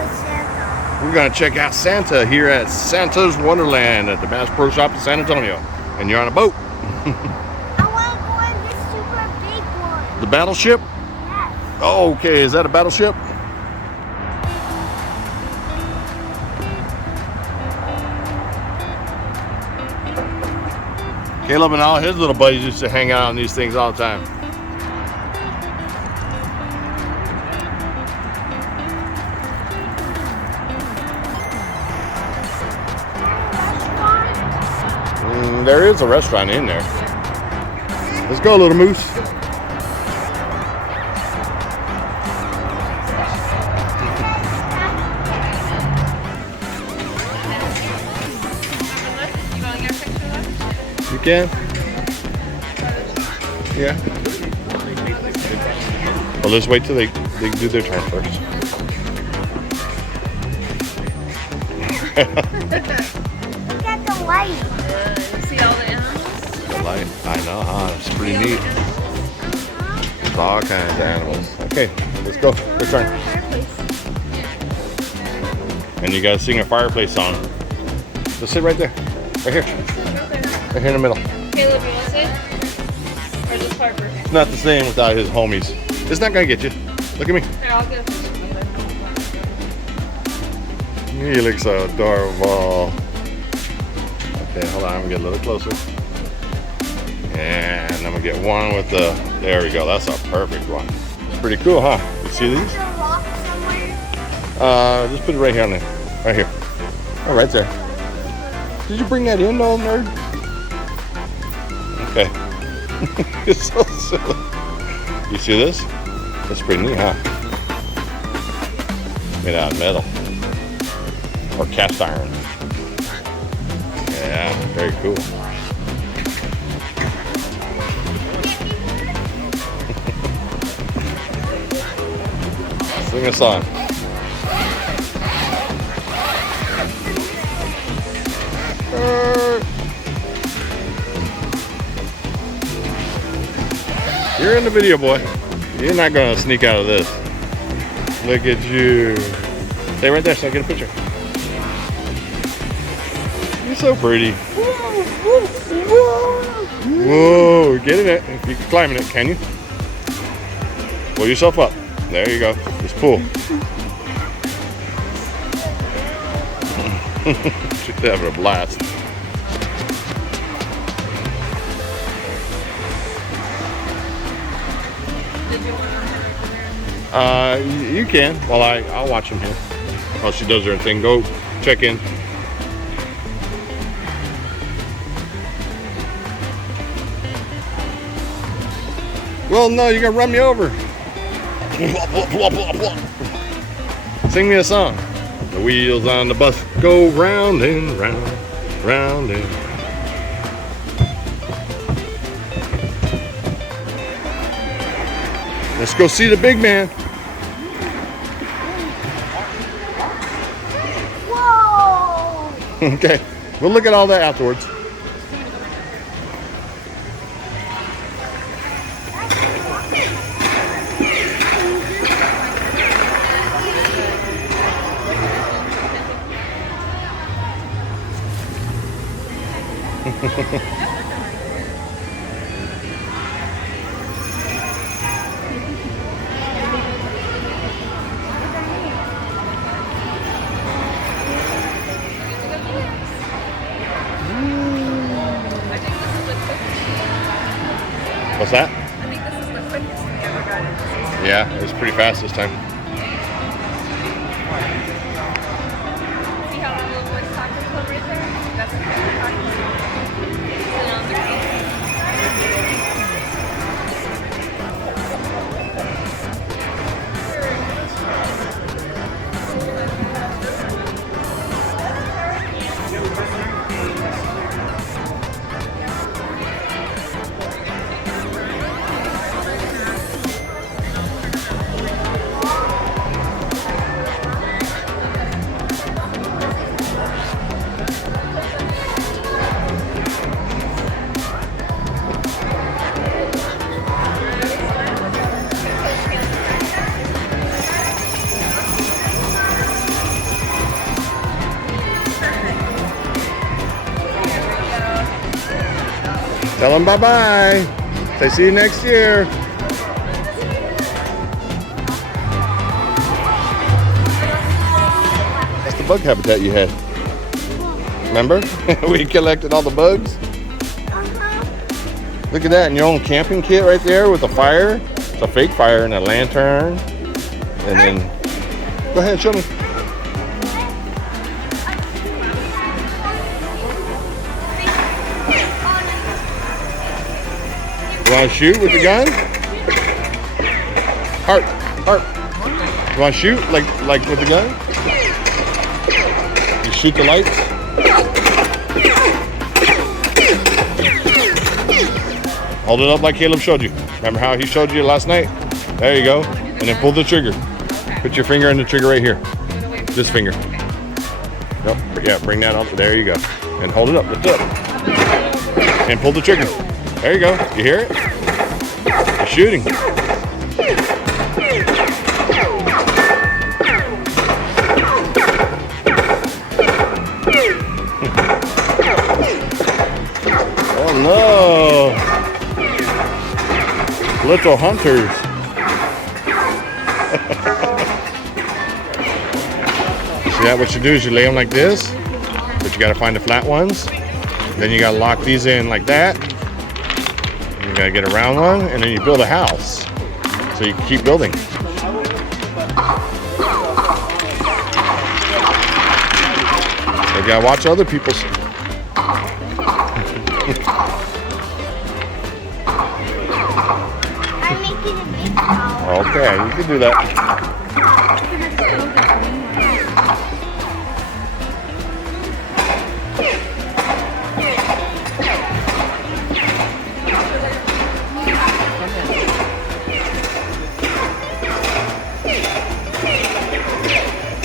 with Santa. We're gonna check out Santa here at Santa's Wonderland at the Bass Pro Shop in San Antonio. And you're on a boat. I want to go in this super big one. The battleship? Yes. Oh, okay, is that a battleship? Caleb and all his little buddies used to hang out on these things all the time. There is a restaurant in there. Let's go, little moose. You can? Yeah. Well, let's wait till they do their turn first. Look at the light. See all the animals? The light. I know, huh? It's pretty neat. It's all kinds of animals. Okay, let's go. Your turn. And you gotta sing a fireplace song. Just sit right there. Right here. Right here in the middle. Caleb, you want to sit? Or just Harper? It's not the same without his homies. It's not gonna get you. Look at me. Here, I'll get a picture. You look so adorable. Okay, hold on. I'm gonna get a little closer. And I'm gonna get one with the. There we go. That's a perfect one. It's pretty cool, huh? You see these? Is there a rock somewhere? Just put it right here on there. Right here. Oh, right there. Did you bring that in, little nerd? Okay. It's so silly. You see this? That's pretty neat, huh? Made out of metal. Or cast iron. Yeah, very cool. Sing a song. You're in the video, boy. You're not gonna sneak out of this. Look at you. Stay right there so I get a picture. You're so pretty. Whoa, get in it. If you can climb in it, can you? Pull yourself up. There you go. Just pull. She's having a blast. You can. Well, I'll watch him here while she does her thing. Go check in. Well, no, you're gonna run me over. Sing me a song. The wheels on the bus go round and round, round and round. Let's go see the big man. Whoa! Okay, we'll look at all that afterwards. What's that? I think this is the quickest we ever got into season. Yeah, it was pretty fast this time. See how that little boy's taco club right there? That's a taco club. Sit on the seat. Tell them bye-bye. Say see you next year. That's the bug habitat you had. Remember? We collected all the bugs. Look at that, and your own camping kit right there with a fire. It's a fake fire and a lantern. And then, go ahead, show me. You want to shoot with the gun? Harp. You want to shoot like with the gun? You shoot the lights? Hold it up like Caleb showed you. Remember how he showed you last night? There you go. And then pull the trigger. Put your finger in the trigger right here. This finger. Nope. Yeah, bring that up. There you go. And hold it up. Lift it up. And pull the trigger. There you go. You hear it? You're shooting. Oh no! Little hunters. See that? What you do is you lay them like this, but you got to find the flat ones. Then you got to lock these in like that. You got to get a round one, and then you build a house. So you keep building. You got to watch other people's. I'm making a big house. Okay, you can do that.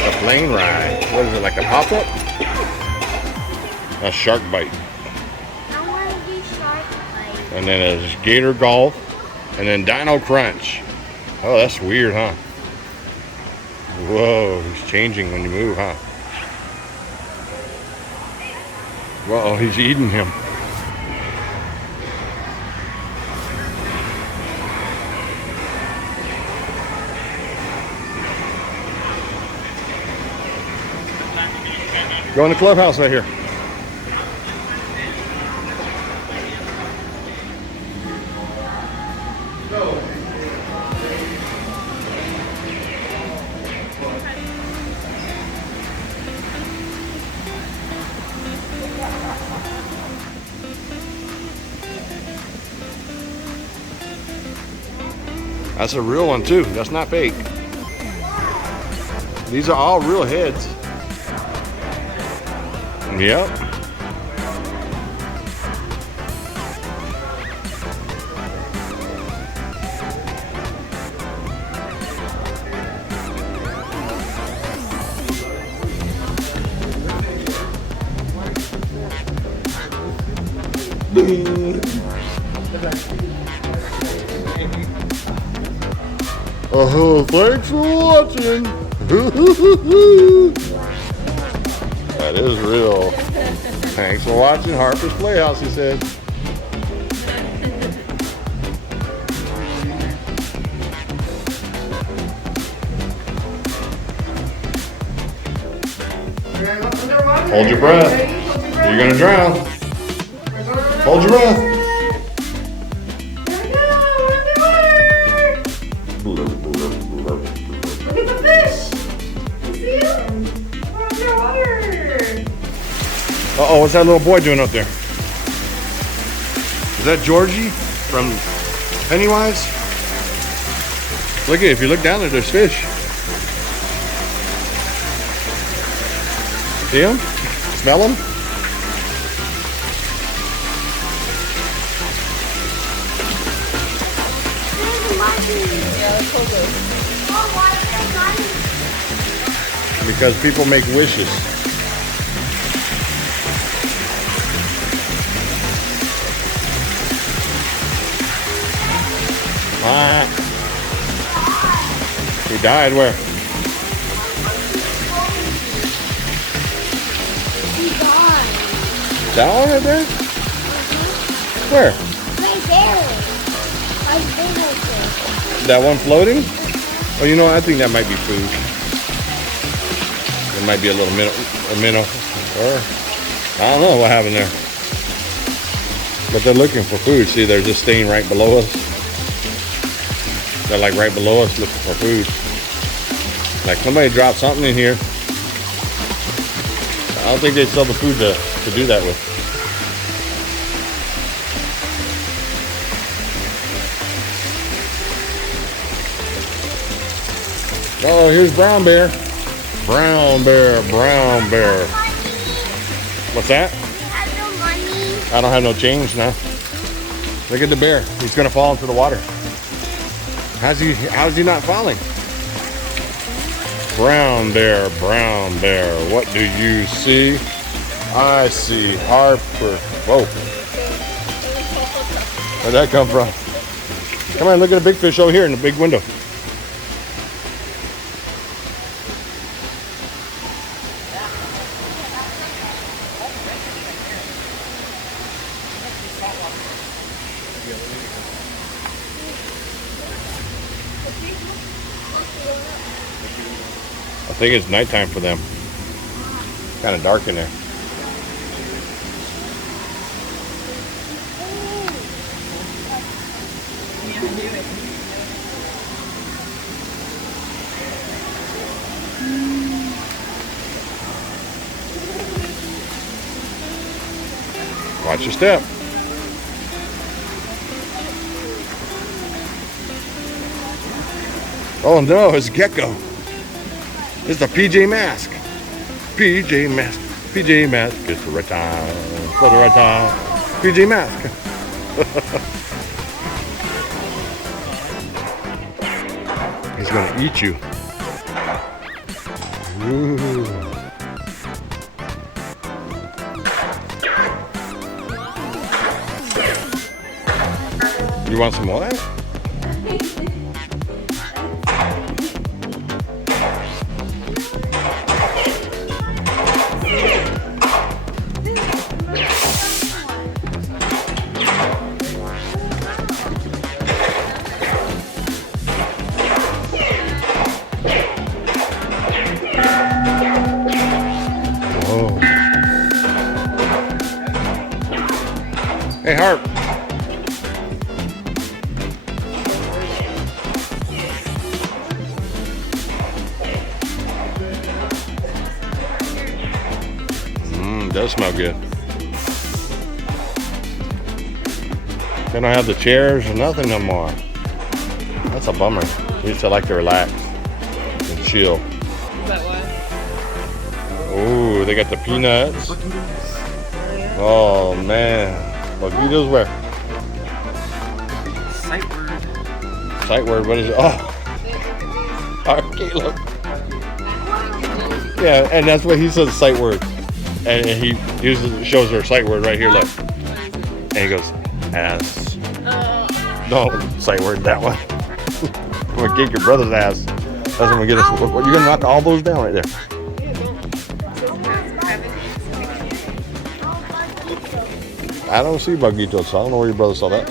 A plane ride. What is it, like a pop-up? A shark bite. I want to do shark bite. And then there's gator golf. And then Dino Crunch. Oh, that's weird, huh? Whoa, he's changing when you move, huh? Whoa, he's eating him. Go in the clubhouse right here. That's a real one too. That's not fake. These are all real heads. Yep. Oh, thanks for watching. That is real. Thanks for watching Harper's Playhouse, he said. Hold your breath. You're gonna drown. Hold your breath. Uh-oh, what's that little boy doing up there? Is that Georgie from Pennywise? Look at it, if you look down there, there's fish. See him? Smell him? Because people make wishes. He died where? That one right there? Where? Right there. On the That one floating? Oh, you know what? I think that might be food. It might be a minnow, or I don't know what happened there. But they're looking for food. See, there's a stain right below us. They're like right below us looking for food. Like somebody dropped something in here. I don't think they sell the food to do that with. Oh, here's brown bear. Brown bear, brown bear. What's that? have no money. I don't have no change now. Look at the bear. He's gonna fall into the water. How's he not falling? Brown bear, what do you see? I see Harper. Whoa. Where'd that come from? Come on, look at a big fish over here in the big window. I think it's nighttime for them. Kind of dark in there. Watch your step. Oh no, it's a gecko. It's the PJ Mask. PJ Mask. PJ Mask. It's the right time. For the right time. PJ Mask. He's gonna eat you. Ooh. You want some more? Hey, Harp. Does smell good. They don't have the chairs or nothing no more. That's a bummer. We used to like to relax and chill. Is that why? Oh, they got the peanuts. Oh man. Mojitos where? Sight word. Sight word, what is it? Oh. Caleb. Yeah, and that's what he says, sight word. And he shows her sight word right here, look. And he goes, ass. No, sight word, that one. I'm gonna kick your brother's ass. That's when we get us. You're gonna knock all those down right there. I don't see Bugitos, so I don't know where your brother saw that.